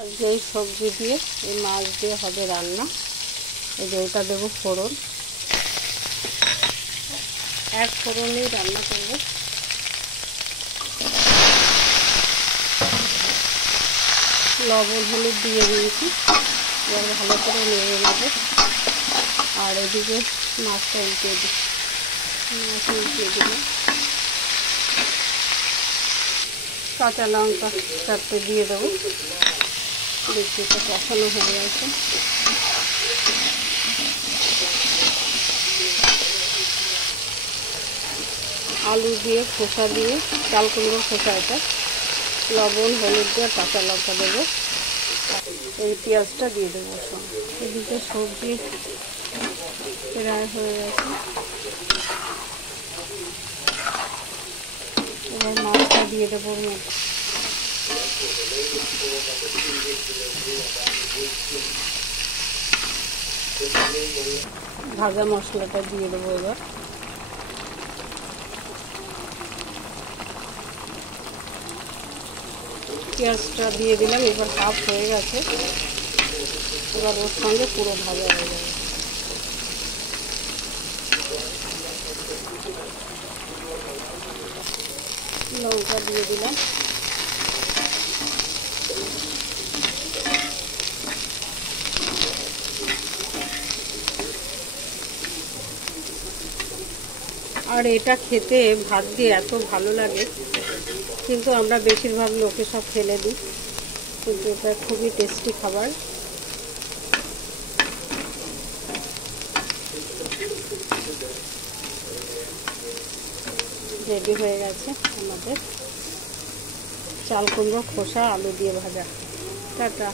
আজকে এই সবজি দিয়ে এই মাছ দিয়ে হবে রান্না। এই যে এটা দেবো ফোড়ন, এক ফোড়নেই রান্না করবো। লবণ হলুদ দিয়ে দিয়েছি, এবার ভালো করে নেড়ে নেবো। আর এদিকে মাছটা উল্টে দিই, মাছ উল্টে দিলাম। কাঁচা লঙ্কা 4টে দিয়ে দেবো। দেখছি এটা কষানো হয়ে গেছে। আলু দিয়ে খোসা দিয়ে, চাল কুমড়োর খোসা, এটা লবণ হলুদ দিয়ে কাঁচা লঙ্কা দেবো। এই পেঁয়াজটা দিয়ে দেবো সব। এদিকে সবজি প্রায় হয়ে গেছে, এবার মাছটা দিয়ে দেবো। ভাজা মশলাটা দিয়ে দেবো। এবার পেঁয়াজটা দিয়ে দিলাম, এবার হাফ হয়ে গেছে। এবার ওর সঙ্গে পুরো ভাজা হয়ে যাবে। লঙ্কা দিয়ে দিলাম। আর এটা খেতে ভাত দিয়ে এত ভালো লাগে, কিন্তু আমরা বেশিরভাগ লোকে সব ফেলে দিই, কিন্তু এটা খুবই টেস্টি খাবার। রেডি হয়ে গেছে আমাদের চাল কুমড়ো খোসা আলু দিয়ে ভাজা। টাটা।